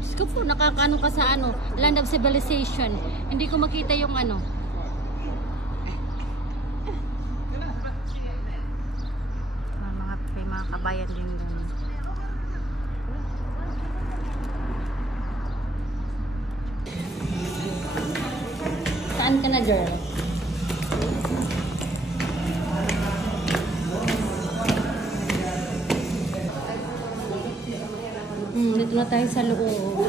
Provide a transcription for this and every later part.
Diyos ko po, nakakaano ka sa ano, land of civilization. Hindi ko makita yung ano. May mga kabayan din doon. Saan ka na, girl? Dito na tayo sa loob.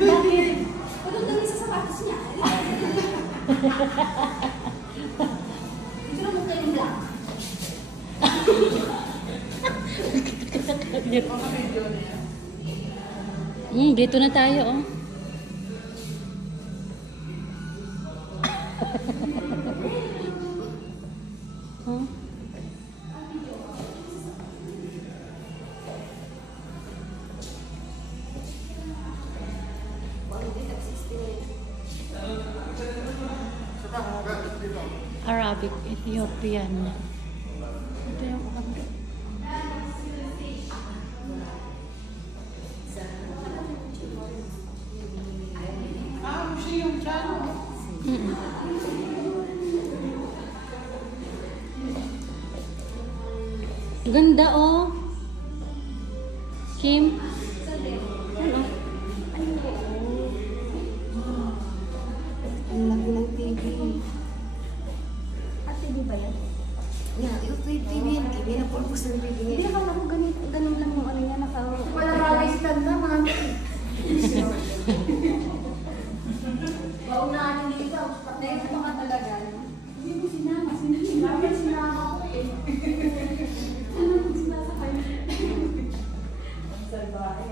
Bakit? Pagod lang sa sapatos niya. Ito na mo kayo lang. Dito na tayo, oh. Huh? Arabic, Ethiopian. Ito yung ganda, oh. Kim. Ano? Ang laki ng TV. TV ba yan? Yeah, yung TV yan. TV na pulpos ng TV Hindi niya. naman ako ganun lang yung ano niya. Wala bagay stand na mga Baunahan hindi ikaw. Dahil sa mga talaga. Hindi mo sinama. Sinama ko eh. Ano mo sinasakay? Sa bahay.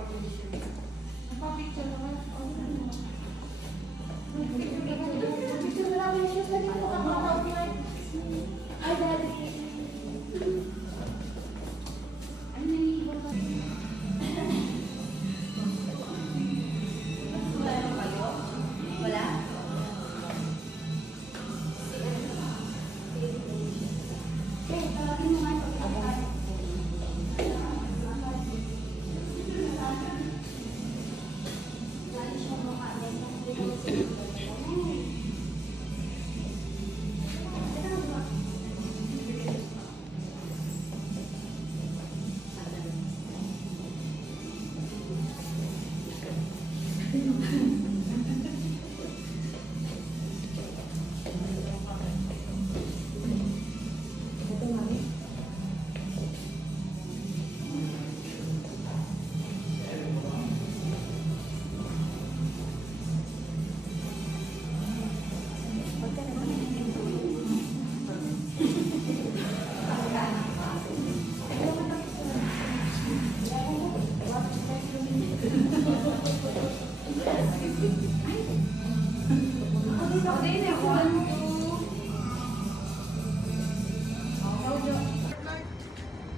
Napapicture naman. Picture na namin siya. Sabi ko kakakaunan. Ay, dali. Ay, naiiba ka. wala.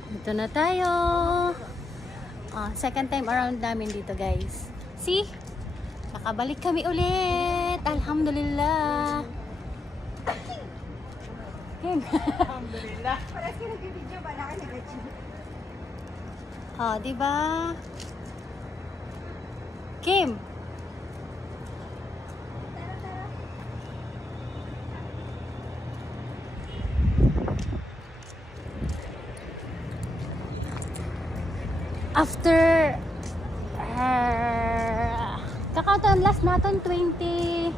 Dito na tayo. Second time around namin dito, guys. See? Nakabalik kami ulit. Alhamdulillah. Alhamdulillah. Parang sila video ba? Naka-negative. Diba? Kim. After kakataon last natin 20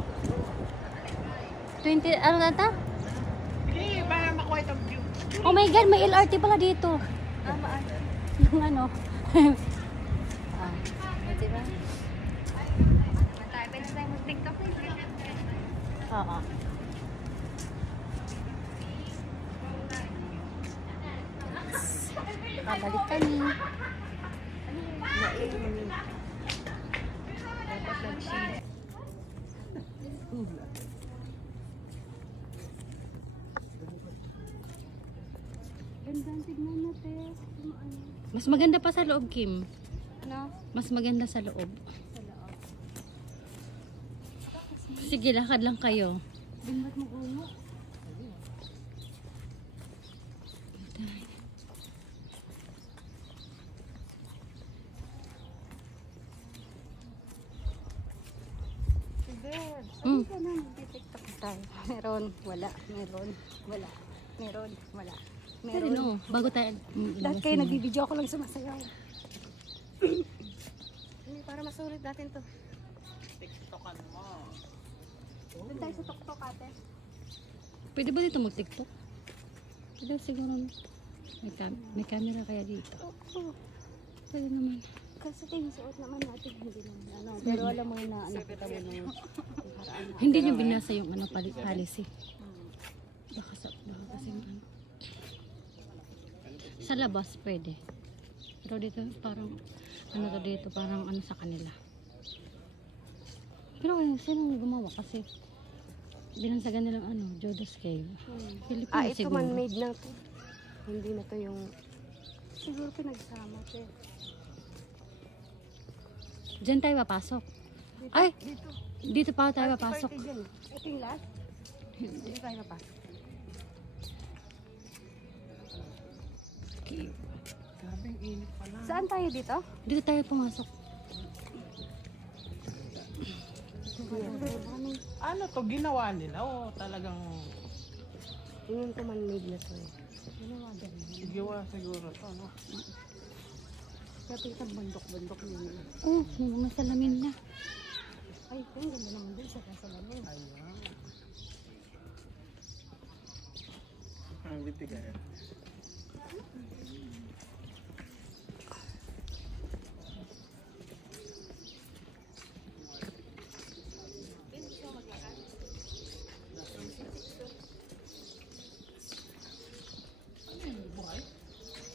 ano na ta? Hindi, para makuha itong view. Oh my god, may LRT pala dito. Yung ano. Diba? Pwede tayo mag-tiktok na yun. Oo. Kabalik kami. Gandang tignan natin. Mas maganda pa sa loob, Kim. Ano? Mas maganda sa loob. Sa loob. Sige, lakad lang kayo. Bingbat mo ulo. Mm. Ano, nag-tiktok tayo. Meron, wala, meron, wala, meron, wala. Pero Meron. no, bago tayo. Dahil kayo nagbibideo ako lang sumasayaw. Hindi, para masulit natin to. TikTokan mo. Doon tayo sa tuktok ate. Pwede ba dito mag-tiktok? Pwede siguro. May camera kaya dito. Oo. Pwede naman. Kasi suot naman natin, hindi naman ano. Pero alam mo na, nakita mo nung haraan na. Hindi niyo binasa yung ano policy. Baka kasi ano. Sa labas pwede. Pero dito parang ano to dito parang ano sa kanila. Pero sino gumawa kasi binansagan nilang ano, Judas Cave. Philippines Ito siguro. man-made na to. Hindi na to yung siguro pinagsama to. Diyan tayo papasok. Ay! Dito pa tayo papasok. Ito yung last. Hindi tayo napasok. Grabing init pala. Saan tayo dito? Dito tayo pumasok. Ano to, ginawa nila? O talagang Tingin ko man-made na to eh. gawa siguro to, no? Kaya itong bundok-bundok yun. Oh, may mga salamin na. Ay, ang ganda naman din sa kasalamin. Ayan. Ang bitigan.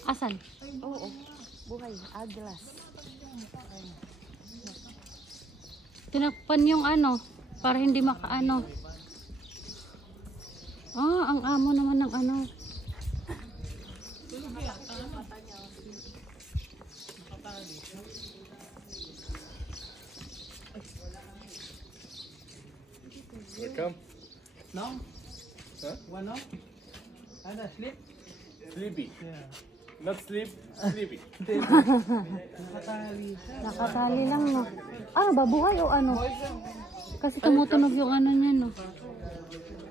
Asan? Oo. Buhay. Aglas. Tinakpan yung ano, para hindi makaano. Ah, ang amo naman ng ano. Welcome. No? Huh? Ano? Ano, sleep? Sleepy. Yeah. Not sleep, sleepy. Nakatali siya. Nakatali lang no. Ano ba, buhay o ano? Kasi tumutunog yung ano niya no.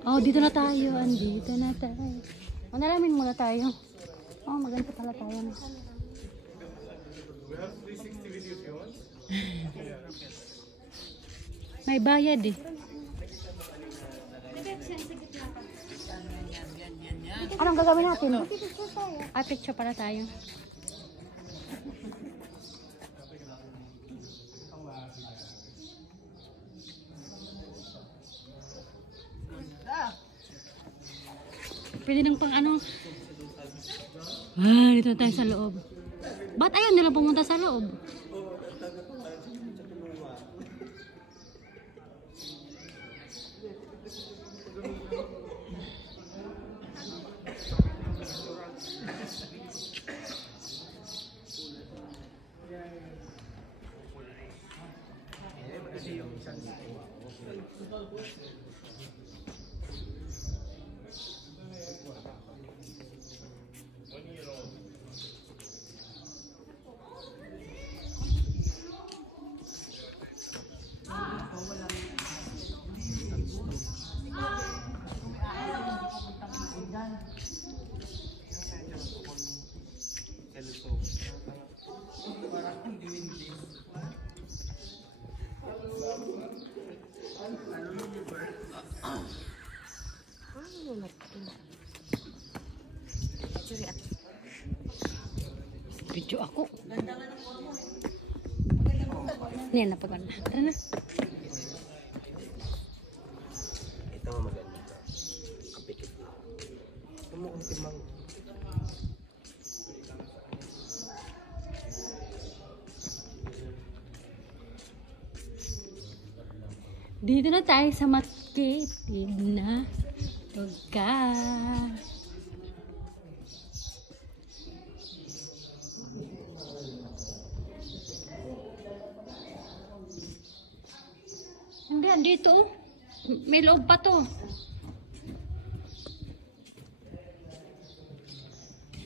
Oh, dito na tayo. Andito na tayo. Manalamin muna tayo. Oh, maganda pala tayo. No? We have 360 video if you want. May bayad eh. Anong gagawin natin? Ah, picture pala tayo. Pwede nang pang ano. Ah, dito na tayo sa loob. Ba't ayaw nila pumunta sa loob? Video ako. Yan, napaganda. Tara na. Ito ang maganda. Kapikit. Ito mo kung timang. Dito na tayo sa makitid na lugar. Hindi, dito. May loob pa to.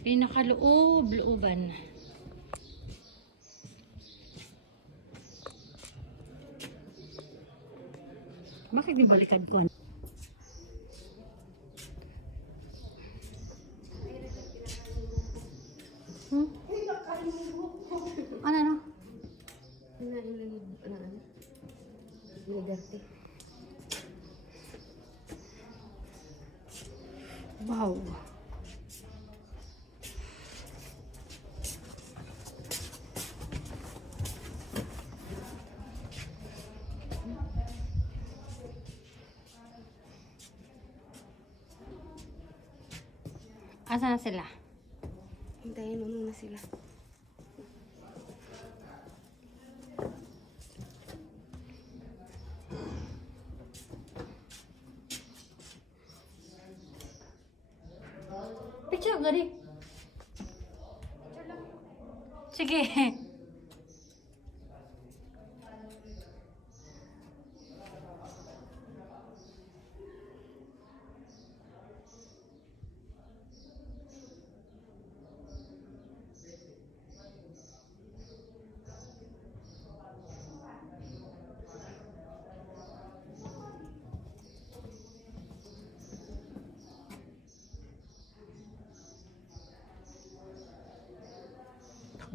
Pinakaloob, looban. Bakit di balikan ko? Hmm? Ano? Wow. Asa na sila? Hintayin mo muna sila. Picture gari. Sige.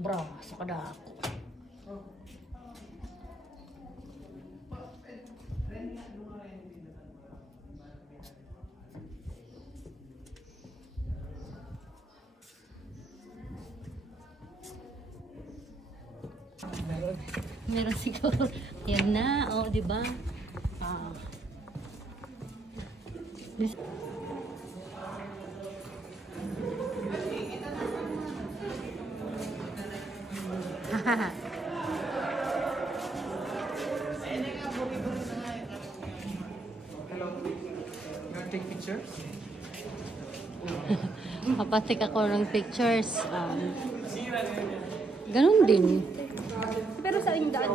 Bro, masuk ada aku. Meron siguro. Yan na, oh, di ba? Ah. Take pictures? Papatik ako ng pictures. Ganun din. Pero sa inyo daan.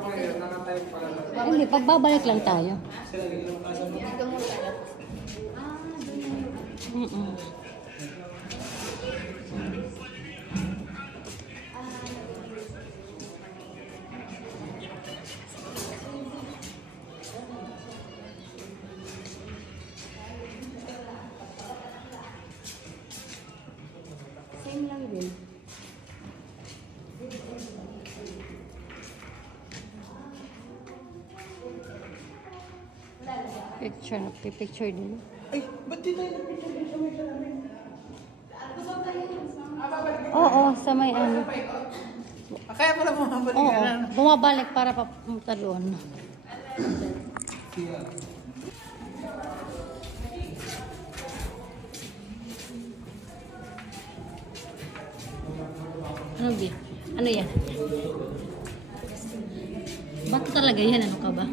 Hindi, pagbabalik lang tayo. Same lang din. Picture na, picture din. Ay, ba't di tayo nag-picture sa may salamin? Oo, sa may ano. Kaya pala bumabalik Oo, ka na. bumabalik para papunta doon. Ano ba? Ano yan? Bato talaga yan, ano ka ba?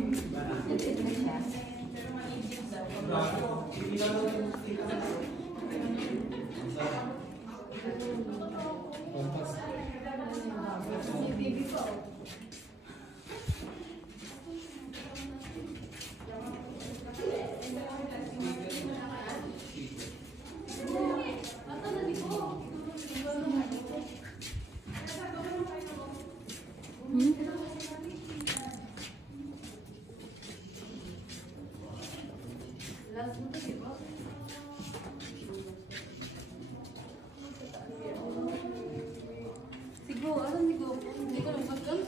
Siguro, alam siguro. Hindi ko lang magkam.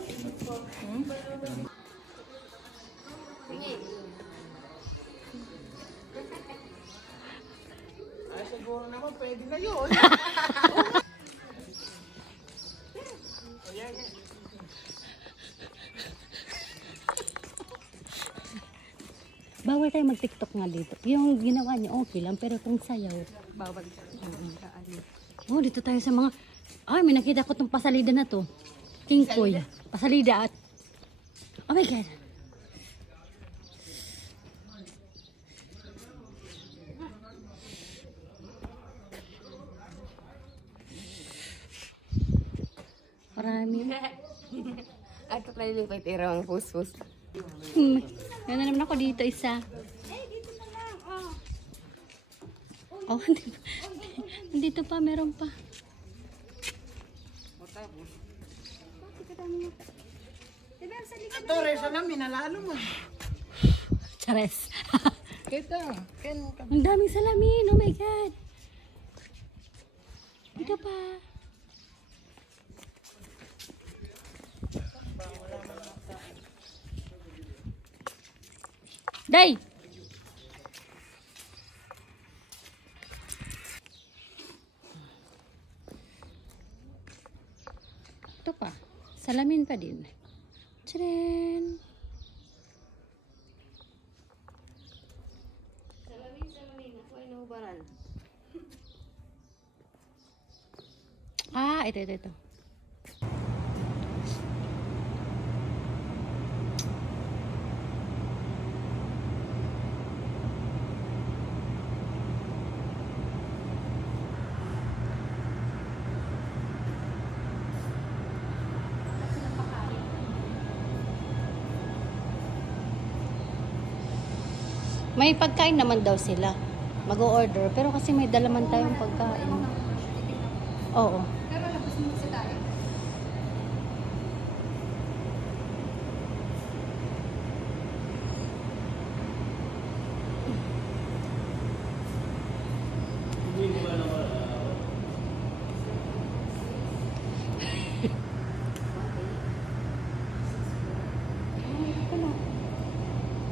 Ay, siguro naman pwede na yun. Bawal tayo mag-TikTok nga dito. Yung ginawa niya okay lang, pero kung sayaw. Bawal siya. Oh, dito tayo sa mga... Ay, may nakita ko tong pasalida na to. King Koy. Pasalida at... Oh my God. Marami. Ako tayo lipay tira ang pus-pus. Yan na naman ako dito isa. Oh, nandito pa, meron pa. Ito, resa na, minalalo mo. Chares. Kita. Ken. Ang daming salamin. Oh my God. Ito pa. Day! Ito pa. Salamin pa din. Tcharan! Ah, ito. May pagkain naman daw sila. Mag-o-order. Pero kasi may dalaman tayong pagkain. Oo. Pero labas mo kasi tayo.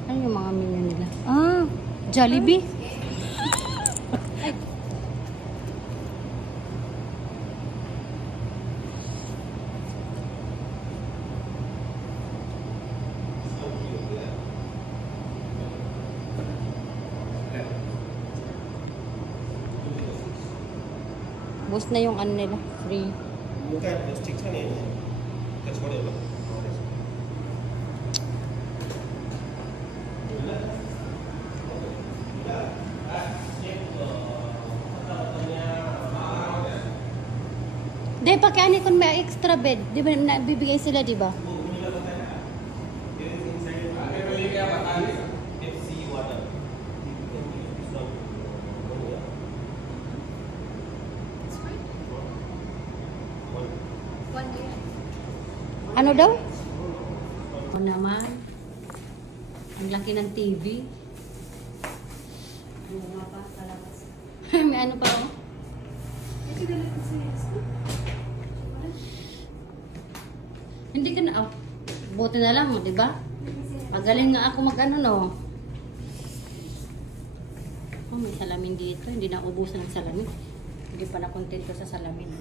Ano yung mga menu nila? Ah, Jollibee. Bus na yung ano nila, free. Bukan, stick sana ini. That's what I love. Di, pakiani kung may extra bed. Di ba, nabibigay sila, di ba? One day. Ano daw? Ano naman? Ang laki ng TV. Ano nga pa? Palabas. May ano pa ako? Kasi dala ko siya. Hindi ka na, oh, buti na lang, di ba? Magaling nga ako mag-ano, no? Oh, may salamin dito. Hindi na ubusan ng salamin. Hindi pa na kontento sa salamin.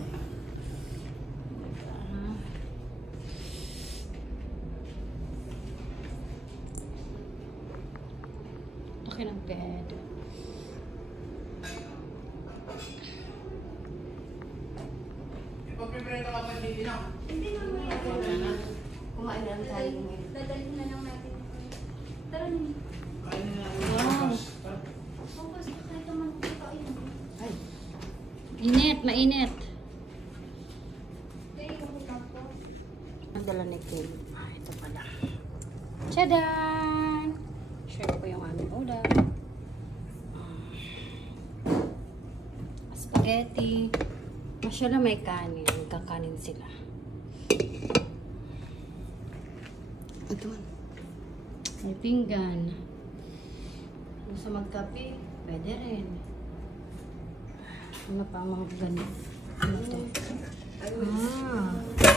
Okay ng bed. Ipagpiprito ka pa dito na. Hindi na mo yan. Kumain na lang tayo ngayon. Dadalhin na lang natin. Tara na. Kain na. Wow. Focus. Kahit naman ko kain. Ay. Init, mainit. Kaya yung ko. Nagdala ni Kay. Ah, ito pala. Tchadan! Share ko yung aming ulam. Spaghetti. Masyala may kanin. Kakanin sila. Ito. May pinggan. Gusto magkape? Pwede rin. Ano pa mga ganun? Ano to? Ah.